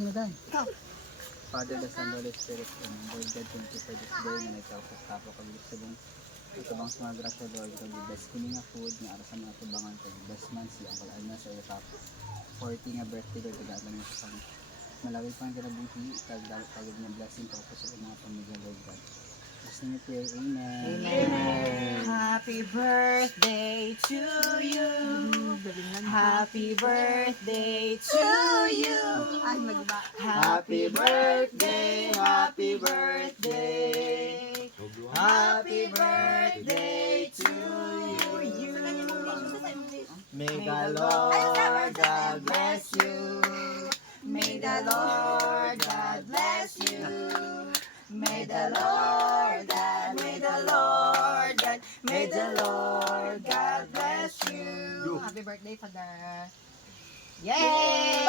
mo dahil. Father, the Son, Holy Spirit, and Lord God, thank you for this day na nagkakap-tapo kami sa buong itabang sa mga grasya, Lord God, the best kini nga food, nga ara sa mga tubangan ko, the best man si Uncle Alna sa itap 40 nga birthday, Lord, tagaan mo sa kami. Malawig pang kinabuti, tagdawag niya blessing ko po sa mga pamilya, Lord God. Bless me prayer, amen. Amen. Happy birthday to you. Happy birthday to you. Happy birthday, happy birthday. Happy birthday to you. May the Lord God bless you. May the Lord God bless you. May the Lord God, may the Lord God, may the Lord God bless you. Happy birthday, Father. Yay!